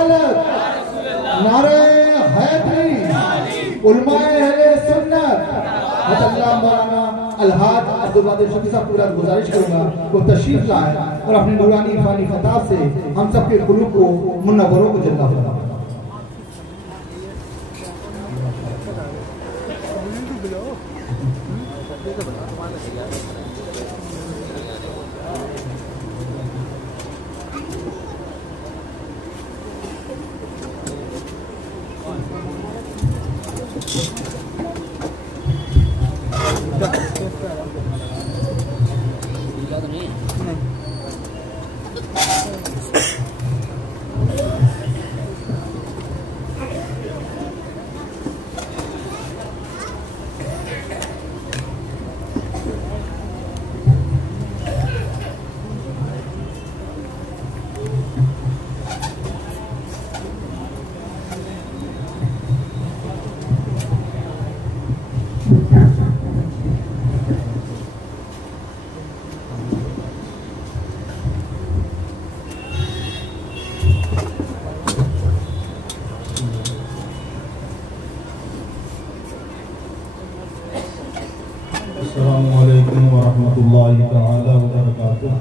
रिसालत, नारे हैदरी, उलमाए अहले सुन्नत, अल्लाह मौलाना अलहाज अब्दुल वादिद शफी साहब पूरा गुजारिश करूंगा वो तशरीफ लाए और अपनी नूरानी इरफानी खिताब से हम सबके कुलूब को मुनव्वरों को जिंदा फरमाए। अस्सलामुअलैकुम वरहमतुल्लाहि तआला वबरकातुह।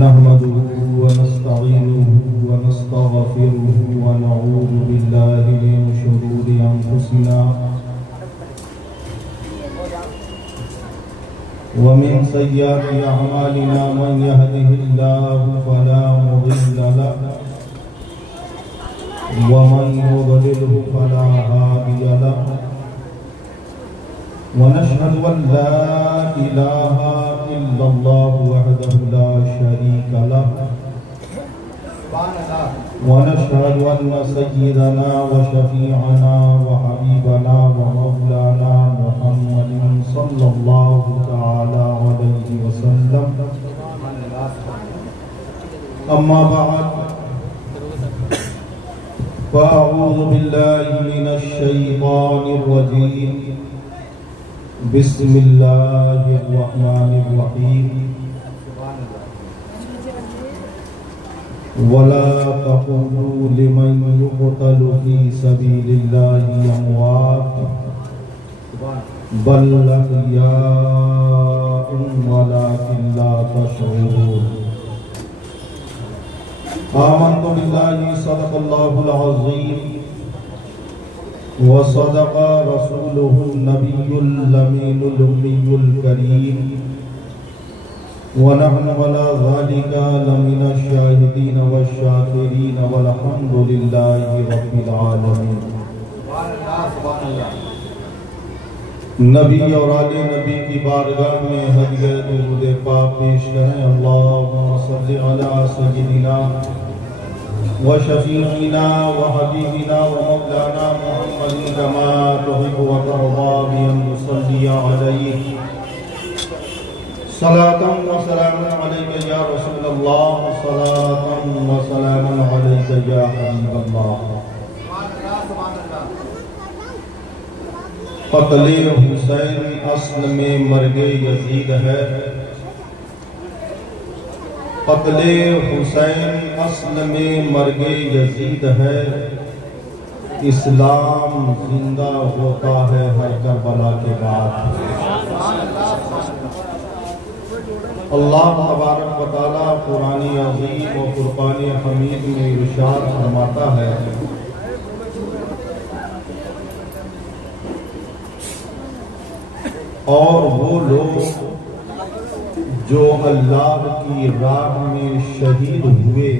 नहमदुहु व नस्तईनुहु व नस्तगफिरुहु व नऊज़ु बिल्लाहि मिन शुरूरि अंफुसिना व मिन सय्यिआति अअमालिना मन यहदिहिल्लाहु फला मुदिल्ल लहु वमन युद्लिलहु फला हादिय लहु वनशहदु अन ला इलाहा इल्लल्लाहु वहदहु ला शरीका लहु वनशहदु अन्न सय्यिदना व शफीअना व हबीबना व मौलाना मुहम्मदिन सल्लल्लाहु तआला अलैहि वसल्लम। अम्मा बाद फ़अऊज़ु बिल्लाहि मिनश शैतानिर रजीम। बिस्मिल्लाहिर रहमानिर रहीम। वला तक़ूलू लिमन युक़तलु फ़ी सबीलिल्लाहि अमवात बल अहयाउन वलाकिन ला तशऊरून। आमन्तु बिल्लाहि सदक़ल्लाहुल अज़ीम व सदक़ रसूलुहुन नबियुल अमीनुल उम्मियुल करीम व नहनु अला ज़ालिका लमिनश शाहिदीन वश्शाकिरीन वल्हम्दुलिल्लाहि रब्बिल आलमीन। नबी और आले नबी की बारगाह में हदिया दुरूद पाक पेश करें। अल्लाहुम्मा सल्लि अला सय्यिदिना व शफीइना व हबीबिना व मौलाना मुहम्मदिन कमा तुहिब्बु व तर्दा बि अन नुसल्ली अलैहि सलातन व सलामन अलैका या रसूलल्लाह सलातन व सलामन अलैका या हबीबल्लाह। क़त्ले हुसैन अस्ल में मर्गे यजीद है। क़त्ले हुसैन अस्ल में मर्गे यजीद है। इस्लाम जिंदा होता है हर करबला के बाद। अल्लाह तबारक व तआला कुरान अज़ीम और फ़ुरक़ान हमीद में इरशाद फरमाता है, और वो लोग जो अल्लाह की राह में शहीद हुए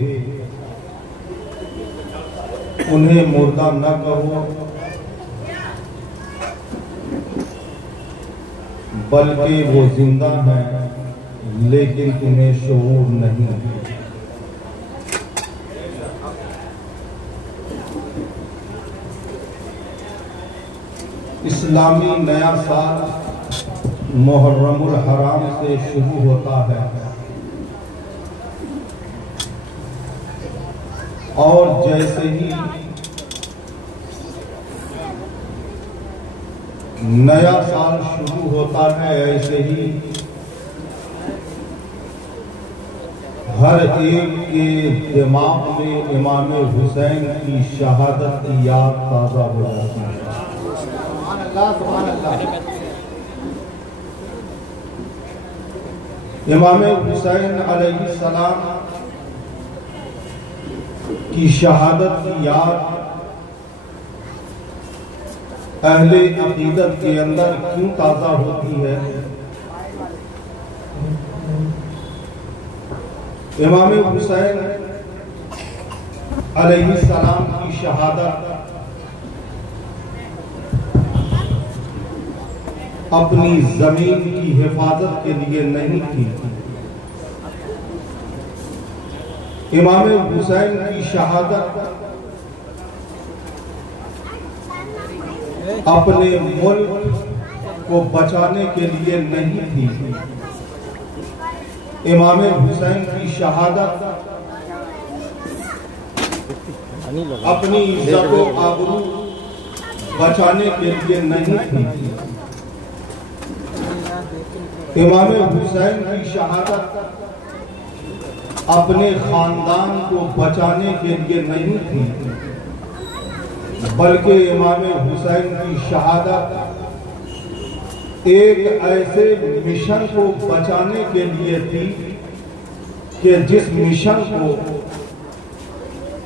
उन्हें मुर्दा न कहो बल्कि वो जिंदा हैं लेकिन तुम्हें शऊर नहीं। इस्लामी नया साल मुहर्रमुल हराम से शुरू होता है और जैसे ही नया साल शुरू होता है ऐसे ही हर एक के दिमाग में इमाम हुसैन की शहादत की याद ताज़ा हो जाती है। सुभान अल्लाह, सुभान अल्लाह। इमाम हुसैन अलैहिस्सलाम की शहादत की याद अहले अकीदत के अंदर क्यों ताज़ा होती है? इमाम हुसैन अलैहिस्सलाम की शहादत अपनी जमीन की हिफाजत के लिए नहीं थी। इमाम हुसैन की शहादत अपने मुल्क को बचाने के लिए नहीं थी। इमाम हुसैन की शहादत अपनी इज्जत व आबरू बचाने के लिए नहीं थी। इमाम हुसैन की शहादत अपने खानदान को बचाने के लिए नहीं थी, बल्कि इमाम हुसैन की शहादत एक ऐसे मिशन को बचाने के लिए थी कि जिस मिशन को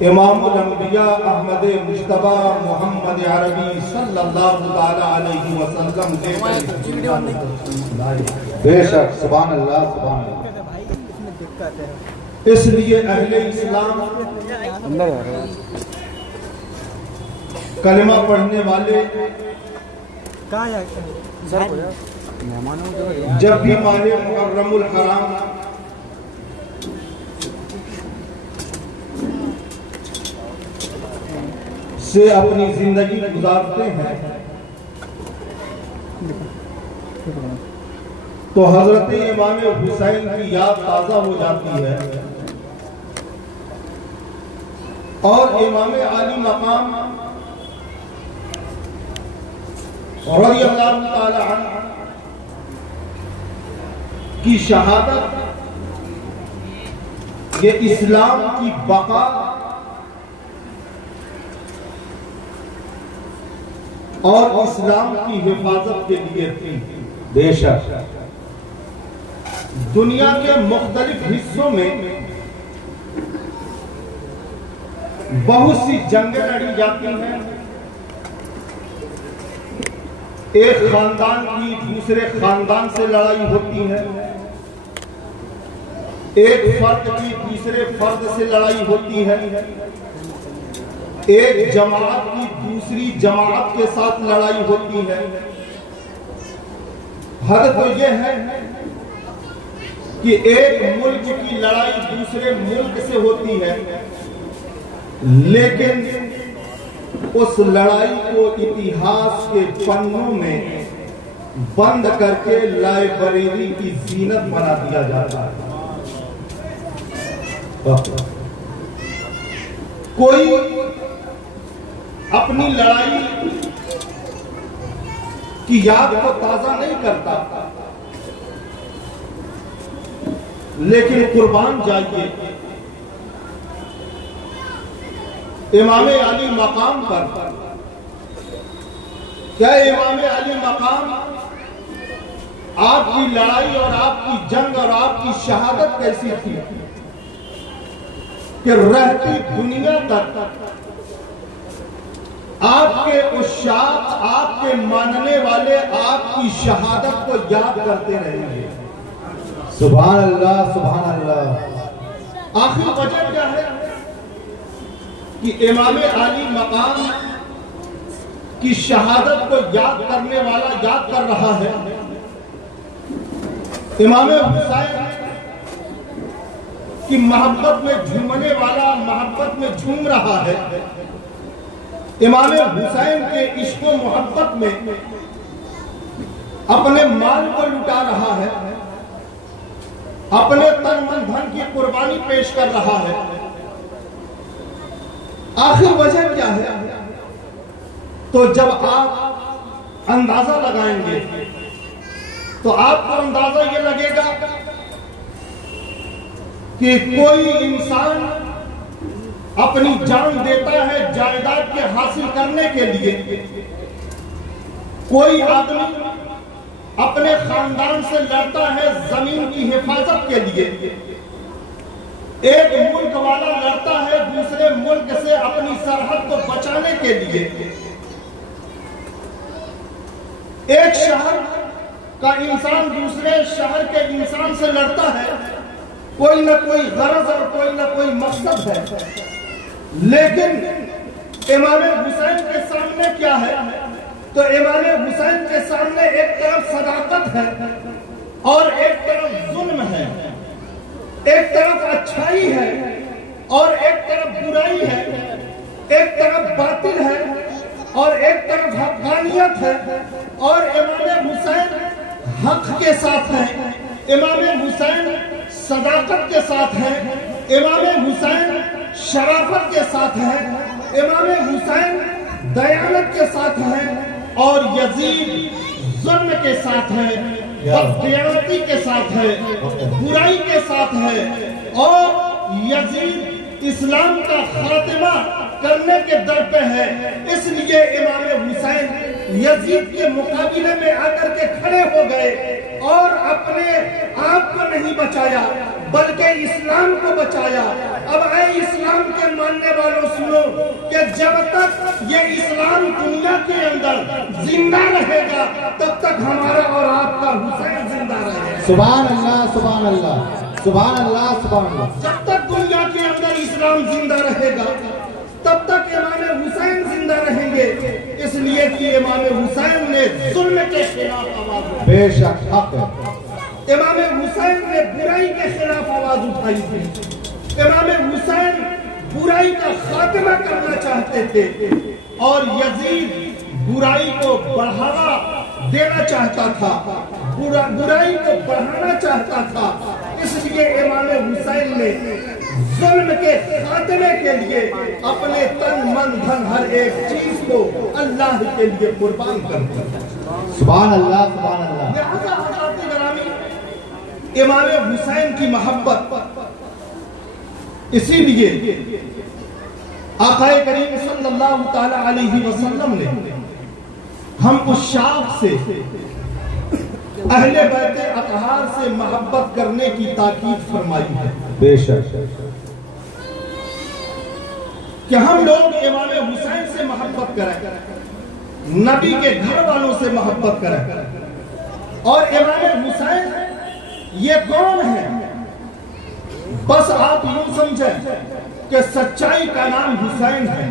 इमामुल अंबिया अहमद मुश्तबा मोहम्मद अरबी सल्लल्लाहु ताला अलैहि वसल्लम बेशक, सुभान अल्लाह, सुभान अल्लाह। इसलिए अहले इस्लाम कलिमा पढ़ने वाले जब भी माहे मुहर्रमुल हराम से अपनी जिंदगी गुजारते हैं तो हजरत इमाम हुसैन की याद ताज़ा हो जाती है और इमाम आली मकाम रज़ियल्लाहु ताला अन्हु की शहादत ये इस्लाम की बका और इस्लाम की हिफाजत के लिए थी। बेशक, दुनिया के मुख्तलिफ हिस्सों में बहुत सी जंगें लड़ी जाती हैं। एक खानदान की दूसरे खानदान से लड़ाई होती है, एक फर्द की दूसरे फर्द से लड़ाई होती है, एक जमात की दूसरी जमात के साथ लड़ाई होती है। हद तो यह है कि एक मुल्क की लड़ाई दूसरे मुल्क से होती है, लेकिन उस लड़ाई को इतिहास के पन्नों में बंद करके लाइब्रेरी की जीनत बना दिया जाता है। कोई अपनी लड़ाई की याद को ताजा नहीं करता, लेकिन कुर्बान जाइए इमाम अली मकाम पर। क्या इमाम अली मकाम आपकी लड़ाई और आपकी जंग और आपकी शहादत कैसी थी कि रहती दुनिया तक आपके उस्ताद, आपके मानने वाले आपकी शहादत को याद करते रहेंगे। सुभान अल्लाह, सुभान अल्लाह। आखिर वजह क्या है कि इमाम अली मकाम की शहादत को याद करने वाला याद कर रहा है, इमाम हुसैन की मोहब्बत में झूमने वाला मोहब्बत में झूम रहा है, इमाम हुसैन के इश्क व मोहब्बत में अपने माल को लुटा रहा है, अपने तन मन धन की कुर्बानी पेश कर रहा है। आखिर वजह क्या है? तो जब आप अंदाजा लगाएंगे तो आपको अंदाजा ये लगेगा कि कोई इंसान अपनी जान देता है जायदाद के हासिल करने के लिए, कोई आदमी अपने खानदान से लड़ता है जमीन की हिफाजत के लिए, एक मुल्क वाला लड़ता है दूसरे मुल्क से अपनी सरहद को बचाने के लिए, एक शहर का इंसान दूसरे शहर के इंसान से लड़ता है, कोई ना कोई गरज और कोई ना कोई मकसद है। लेकिन इमाम हुसैन के सामने क्या है? तो इमाम हुसैन के सामने एक तरफ सदाकत है और एक तरफ जुल्म है, एक तरफ अच्छाई है और एक तरफ बुराई है, एक तरफ बातिल है और एक तरफ हक़ानियत है। और इमाम हुसैन हक के साथ है, इमाम हुसैन सदाकत के साथ है, इमाम हुसैन शराफत के साथ है, इमाम हुसैन दयानत के साथ है और यजीद जुल्म के साथ है, बददियानती के साथ है, बुराई के साथ है और यजीद इस्लाम का खात्मा करने के दर पे है। इसलिए इमाम हुसैन यजीद के मुकाबले में आकर के खड़े हो गए और अपने आप को नहीं बचाया बल्कि इस्लाम को बचाया। अब ऐ इस्लाम के मानने वालों सुनो कि जब तक ये इस्लाम दुनिया के अंदर जिंदा रहेगा तब तक हमारा और आपका हुसैन जिंदा रहेगा। सुभान अल्लाह, सुभान अल्लाह, सुभान अल्लाह, सुभान अल्लाह। जब तक दुनिया के अंदर इस्लाम जिंदा रहेगा तब तक इमाम हुसैन जिंदा रहेंगे। इसलिए कि इमाम हुसैन ने जुल्म के खिलाफ आवाज, बेशक हक, इमाम हुसैन ने बुराई के खिलाफ आवाज उठाई थी। इमाम हुसैन बुराई का खात्मा करना चाहते थे और यजीद बुराई को बढ़ावा देना चाहता था, बुराई को बढ़ाना चाहता था। इसलिए इमाम हुसैन ने जुल्म के खात्मे के लिए अपने तन मन धन हर एक चीज को अल्लाह के लिए कुर्बान कर दिया। सुभान अल्लाह, सुभान अल्लाह। लिहाजा हज़रात गिरामी इमाम हुसैन की मोहब्बत, इसीलिए आक़ाए करीम सल्लल्लाहु ताला अलैहि वसल्लम ने हम उस शाख से अहले बैत अतहार से मोहब्बत करने की ताकीद फरमाई है। बेशक कि हम लोग इमाम हुसैन से मोहब्बत करें, नबी के घर वालों से मोहब्बत करें। और इमाम हुसैन ये कौन है? बस आप यूं समझें कि सच्चाई का नाम हुसैन है।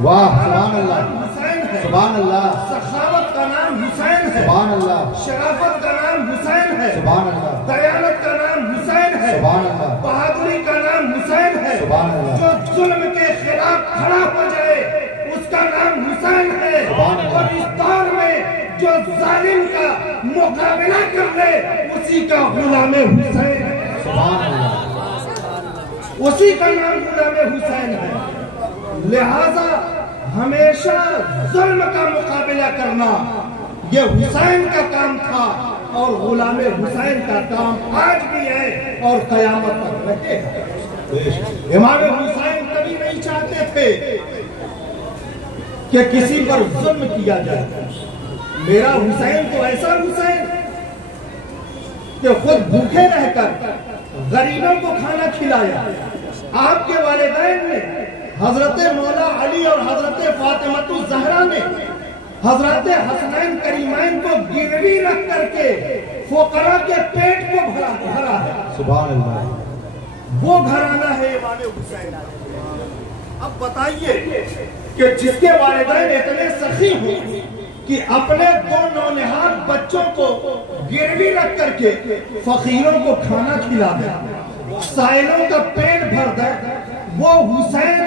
वाह, सुभान अल्लाह, हुसैन है। सुभान अल्लाह, सखावत का नाम हुसैन है। सुभान अल्लाह, शराफत का नाम हुसैन है। सुभान अल्लाह, दयानत का नाम हुसैन है। सुभान अल्लाह, बहादुरी का नाम हुसैन है। सुभान अल्लाह। जो जुल्म के खिलाफ खड़ा हो जाए उसका नाम हुसैन है। सुभान अल्लाह। और इस दौर में जो जालिम का मुकाबला कर ले उसी का गुलाम हुसैन है। सुभान अल्लाह, उसी का नाम गुलाम हुसैन है। लिहाजा हमेशा जुल्म का मुकाबला करना यह हुसैन का काम था और गुलाम हुसैन का काम आज भी है और कयामत तक रहेगा। इमाम हुसैन कभी नहीं चाहते थे कि किसी पर जुल्म किया जाए। मेरा हुसैन तो ऐसा हुसैन कि खुद भूखे रहकर गरीबों को खाना खिलाया। आपके वालिदैन ने हजरत मौला अली और हजरत फातिमा ज़हरा ने हजरत हसनैन करीमैन को गिरवी रख करके फुकरा के पेट को भरा है। सुभान अल्लाह। वो घराना है इमाम हुसैन। अब बताइए कि जिसके वालिदैन इतने सखी हो कि अपने दो नौनिहाल बच्चों को गिरवी रख करके फकीरों को खाना खिला दे, साइलों का पेट भर दे, वो हुसैन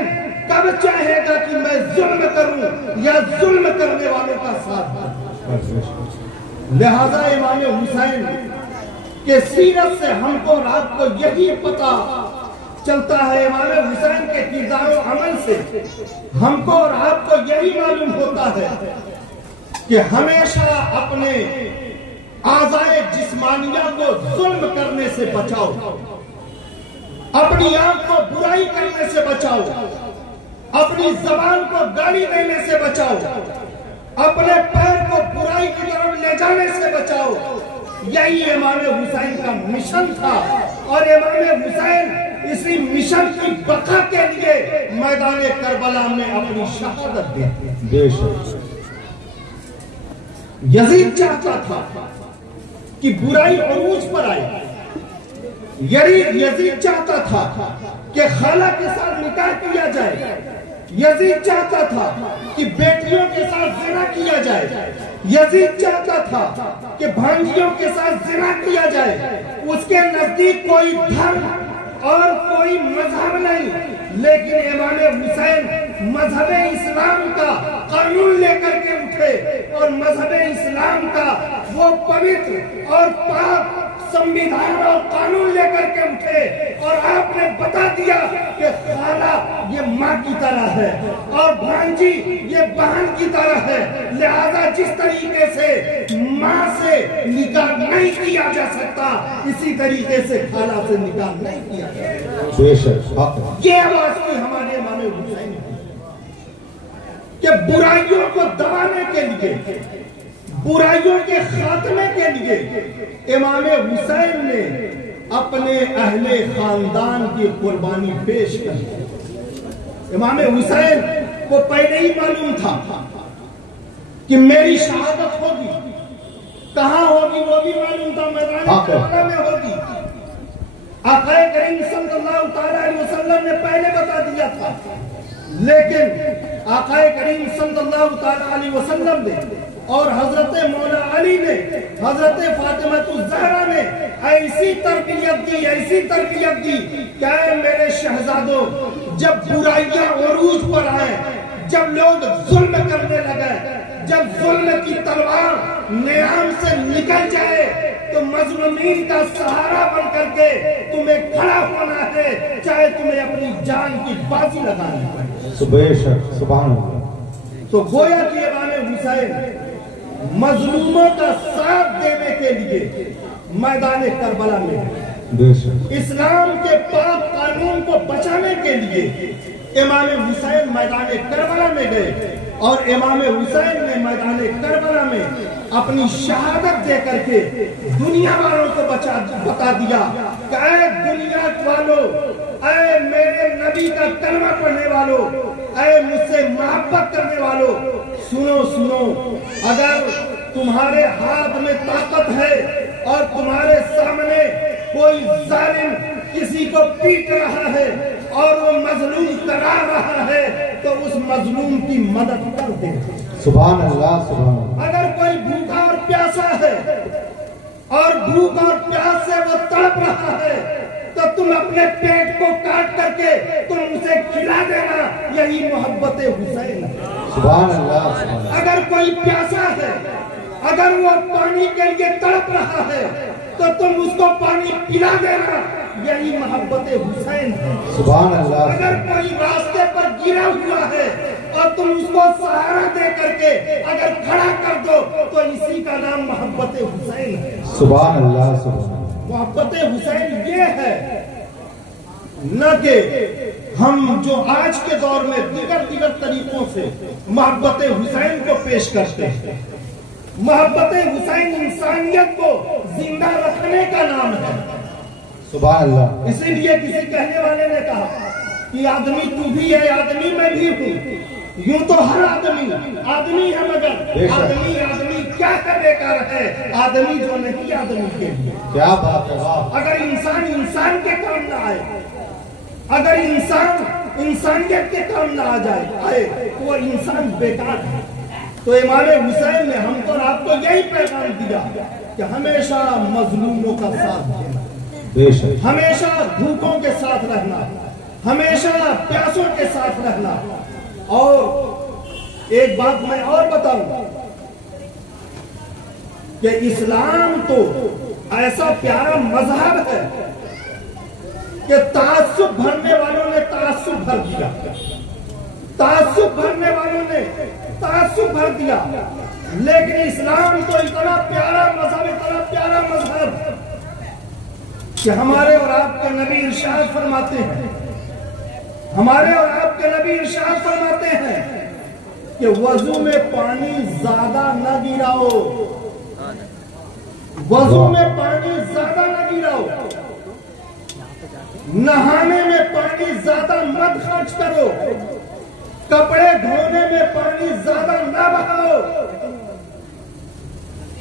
कब चाहेगा कि मैं जुल्म करूं या जुल्म करने वालों का साथ दूं? लिहाजा इमाम हुसैन के सीरत से हमको रात को यही पता चलता है, इमाम हुसैन के किरदार और अमल से हमको और आपको यही मालूम होता है कि हमेशा अपने आज़ाए जिस्मानिया को जुल्म करने से बचाओ। अपनी आंख को बुराई करने से बचाओ, अपनी जबान को गाली देने से बचाओ, अपने पैर को बुराई की तरफ ले जाने से बचाओ। यही इमाम हुसैन का मिशन था और इमाम हुसैन इसी मिशन की बका के लिए मैदान करबला में अपनी शहादत दी। यजीद चाहता था कि बुराई अरूज पर आए। यजीद चाहता था कि खाला के साथ निकाह किया जाए। यजीद चाहता था कि बेटियों के साथ जिना किया जाए। यजीद चाहता था कि भांजियों के साथ जिना किया जाए। उसके नजदीक कोई धर्म और कोई मजहब नहीं, लेकिन इमाम हुसैन मजहब इस्लाम का कानून लेकर के उठे और मजहब इस्लाम का वो पवित्र और पाक संविधान और कानून लेकर के उठे और आपने बता दिया कि खाला ये माँ की तरह है और भांजी ये बहन की तरह है, लिहाजा जिस तरीके से माँ से निकाह नहीं किया जा सकता, इसी तरीके से खाला से निकाह नहीं किया जा सकता। ये आवाज थी हमारे इमाम हुसैन कि बुराइयों को दबाने के लिए, बुराइयों के खात्मे के लिए इमाम हुसैन ने अपने अहले खानदान की कुर्बानी पेश की। इमाम हुसैन को पहले ही मालूम था कि मेरी शहादत होगी, कहां होगी वो भी मालूम था, मैदान करबला में होगी। आक़ाए करीम सल्लल्लाहु अलैहि वसल्लम ने पहले बता दिया था, लेकिन आक़ाए करीम सल्लल्लाहु अलैहि वसल्लम ने और हजरत मौला अली ने, हजरत फातिमा ने ऐसी तरबियत दी, ऐसी तरबियत दी, क्या मेरे शहजादों, जब बुराइयां अरूज पर आए, जब लोग जुल्म करने लगे, जब जुल्म की तलवार नियाम से निकल जाए, तो मजलूमीन का सहारा बन करके तुम्हें खड़ा होना है, चाहे तुम्हें अपनी जान की बाजी लगानी पड़े। सुभान अल्लाह। तो गोया कि इमाम हुसैन मजलूमों का साथ देने के लिए मैदान करबला में, इस्लाम के पाक कानून को बचाने के लिए इमाम हुसैन मैदान करबला में गए और इमाम हुसैन ने मैदान करबला में अपनी शहादत दे करके दुनिया वालों को बता दिया कि ऐ दुनिया वालों, ऐ मेरे नबी का कलमा पढ़ने वालों, ऐ मुझसे मोहब्बत करने वालों, सुनो सुनो, अगर तुम्हारे हाथ में ताकत है और तुम्हारे सामने कोई जालिम किसी को पीट रहा है और वो मजलूम करा रहा है, तो उस मजलूम की मदद कर दे। सुभान अल्लाह, सुभान अल्लाह। अगर कोई भूखा और प्यासा है और भूख और प्यास से वो तड़प रहा है, तो तुम अपने पेट को काट करके तुम उसे खिला देना, यही मोहब्बत हुसैन है। सुभान अल्लाह, सुभान अल्लाह। अगर कोई प्यासा है, अगर वो पानी के लिए तड़प रहा है, तो तुम उसको पानी पिला देना, यही मोहब्बत हुसैन है। सुभान अल्लाह। अगर कोई रास्ते पर गिरा हुआ है और तुम उसको सहारा दे करके अगर खड़ा कर दो, तो इसी का नाम मोहब्बत हुसैन है। सुभान अल्लाह, सुभान। मोहब्बत हुसैन ये है, न कि हम जो आज के दौर में दिगर तरीकों से मोहब्बत हुसैन को पेश करते हैं। मोहब्बत हुसैन इंसानियत को जिंदा रखने का नाम है। सुभान अल्लाह। इसीलिए किसी कहने वाले ने कहा कि आदमी तू भी है, आदमी मैं भी हूँ। यूं तो हर आदमी आदमी है, मगर आदमी आदमी क्या है, बेकार है आदमी जो नहीं आदमी के लिए। क्या बात है। अगर इंसान इंसान के काम न आए, अगर इंसान इंसानियत के काम न आ जाए तो वो इंसान बेकार है। तो इमाम हुसैन ने हम तो आपको यही पैगाम दिया कि हमेशा मजलूमों का साथ देना, हमेशा भूखों के साथ रहना, हमेशा प्यासों के साथ रहना। और एक बात मैं और बताऊं कि इस्लाम तो ऐसा प्यारा मजहब है कि तासुब भरने वालों ने तासुब भर दिया, तासुब भरने वालों ने तासुब भर दिया। लेकिन इस्लाम तो इतना प्यारा मजहब, इतना प्यारा मजहब कि हमारे और आपके नबी इरशाद फरमाते हैं, हमारे और आपके नबी इरशाद फरमाते हैं कि वजू में पानी ज्यादा न गिराओ, वजू में पानी ज्यादा न गिराओ, नहाने में पानी ज्यादा मत खर्च करो, कपड़े धोने में पानी ज्यादा न बहाओ,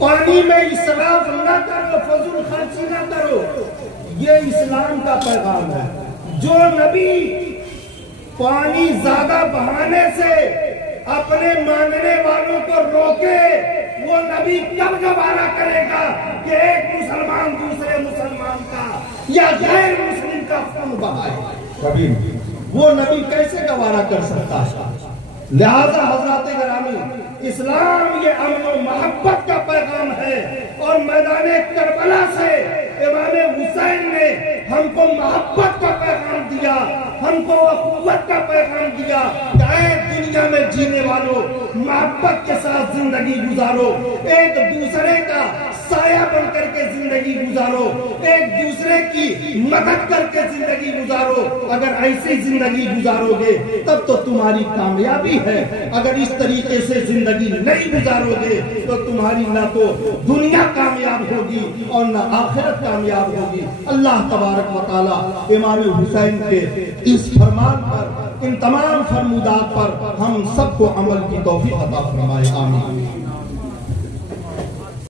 पानी में इसराफ न करो, फजूल खर्ची न करो। ये इस्लाम का पैगाम है। जो नबी पानी ज्यादा बहाने से अपने मानने वालों को रोके, वो नबी कब गवारा करेगा कि एक मुसलमान दूसरे मुसलमान का या गैर मुस्लिम का खून बहाए? कभी वो नबी कैसे गवारा कर सकता है? लिहाजा हजरत गिरामी, इस्लाम ये अमन और मोहब्बत का पैगाम है और मैदान करबला से इमाम हुसैन ने हमको मोहब्बत का पैगाम दिया, हमको अखुवत का पैगाम दिया। दुनिया में जीने वालों, मोहब्बत के साथ जिंदगी गुजारो, एक दूसरे का साया बन करके जिंदगी गुजारो, एक दूसरे की मदद करके जिंदगी गुजारो। अगर ऐसी जिंदगी गुजारोगे तब तो तुम्हारी कामयाबी है। अगर इस तरीके से जिंदगी नहीं गुजारोगे तो तुम्हारी ना तो दुनिया कामयाब होगी और ना आखिरत कामयाब होगी। अल्लाह तबारक व तआला इमाम हुसैन के इस फरमान पर, इन तमाम फरमूदात पर हम सबको अमल की तौफीक अता फरमाए। आमीन।